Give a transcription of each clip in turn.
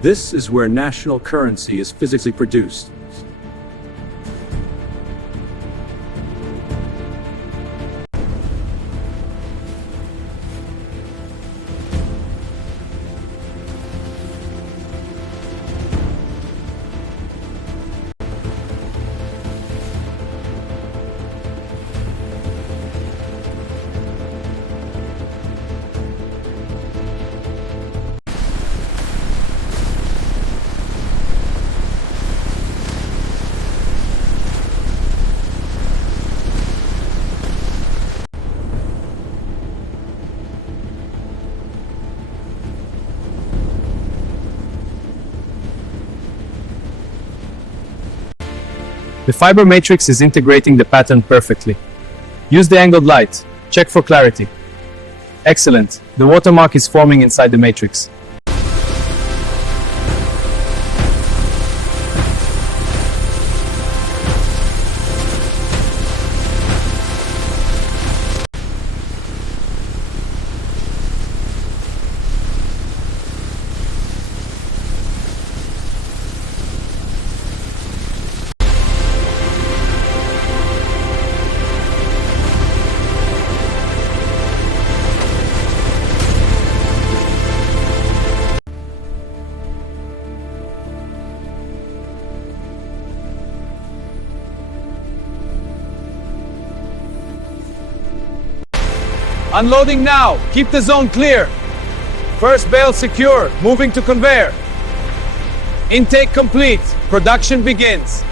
This is where national currency is physically produced. The fiber matrix is integrating the pattern perfectly. Use the angled light. Check for clarity. Excellent. The watermark is forming inside the matrix. Unloading now. Keep the zone clear. First bale secure. Moving to conveyor. Intake complete. Production begins.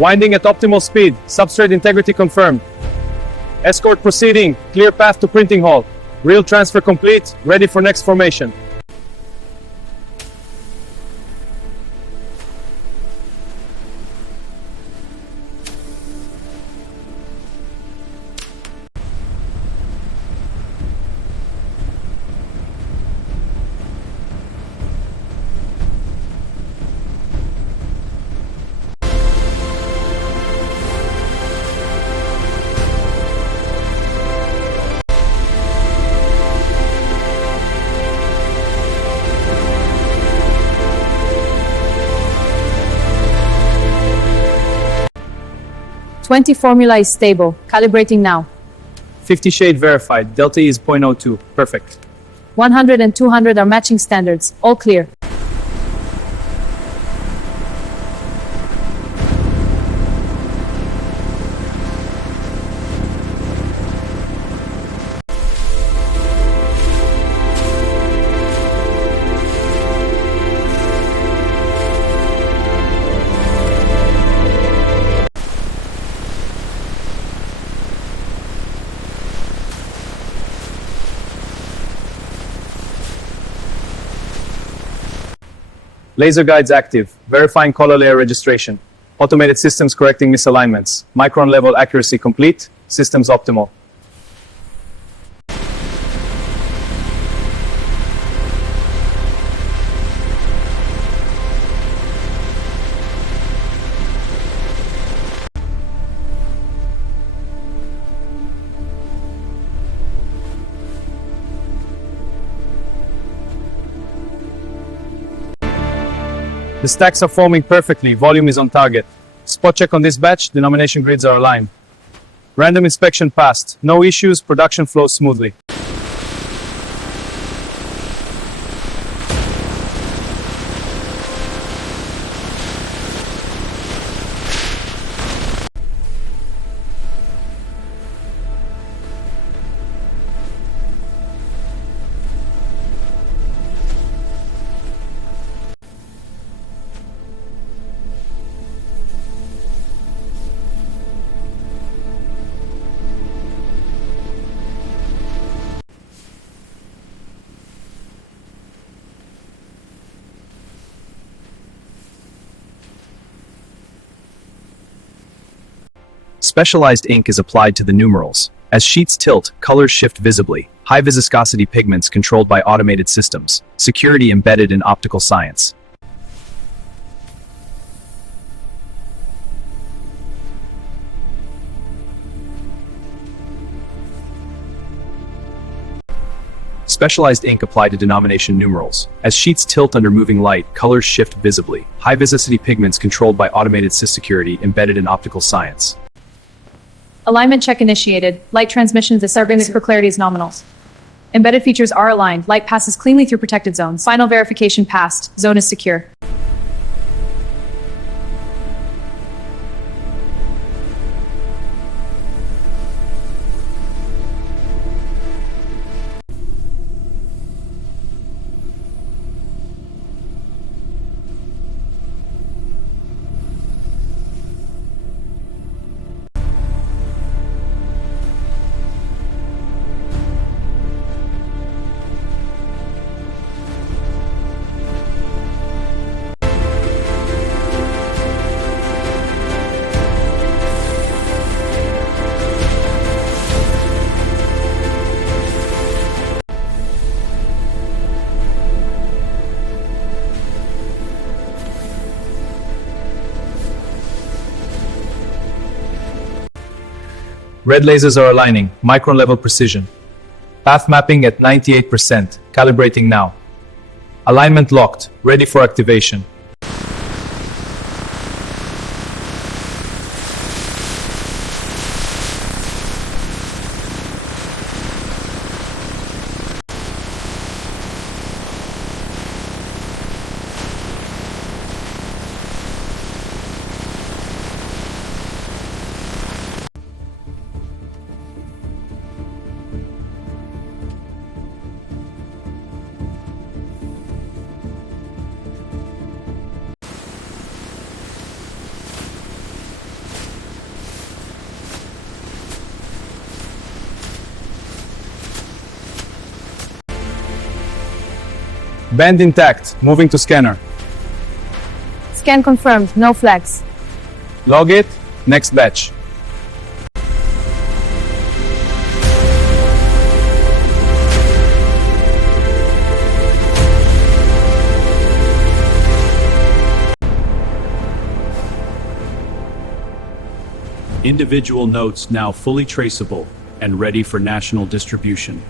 Winding at optimal speed. Substrate integrity confirmed. Escort proceeding. Clear path to printing hall. Reel transfer complete. Ready for next formation. Twenty formula is stable. Calibrating now. 50 shade verified. Delta E is 0.02. Perfect. 100 and 200 are matching standards. All clear. Laser guides active. Verifying color layer registration. Automated systems correcting misalignments. Micron level accuracy complete. Systems optimal. The stacks are forming perfectly, volume is on target. Spot check on this batch, denomination grids are aligned. Random inspection passed, no issues, production flows smoothly. Specialized ink is applied to the numerals. As sheets tilt, colors shift visibly. High viscosity pigments controlled by automated systems. Security embedded in optical science. Specialized ink applied to denomination numerals. As sheets tilt under moving light, colors shift visibly. High viscosity pigments controlled by automated security embedded in optical science. Alignment check initiated. Light transmission disturbance for clarity is nominal. Embedded features are aligned. Light passes cleanly through protected zones. Final verification passed. Zone is secure. Red lasers are aligning, micron level precision. Path mapping at 98%, calibrating now. Alignment locked, ready for activation. Band intact, moving to scanner. Scan confirmed. No flags. Log it, next batch. Individual notes now fully traceable and ready for national distribution.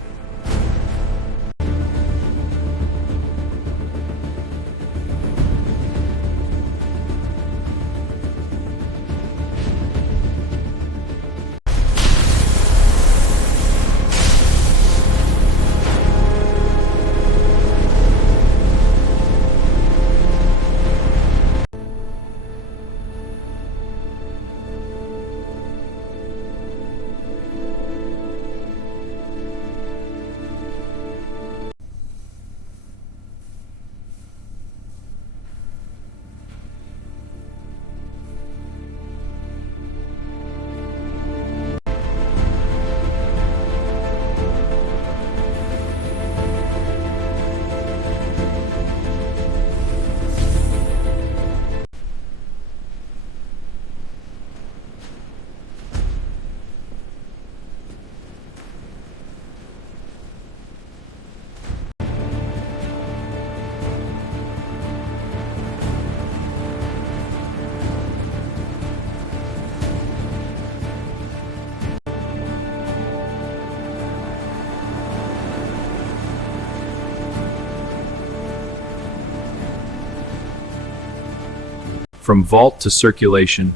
From vault to circulation,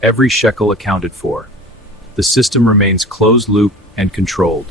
every shekel accounted for. The system remains closed loop and controlled.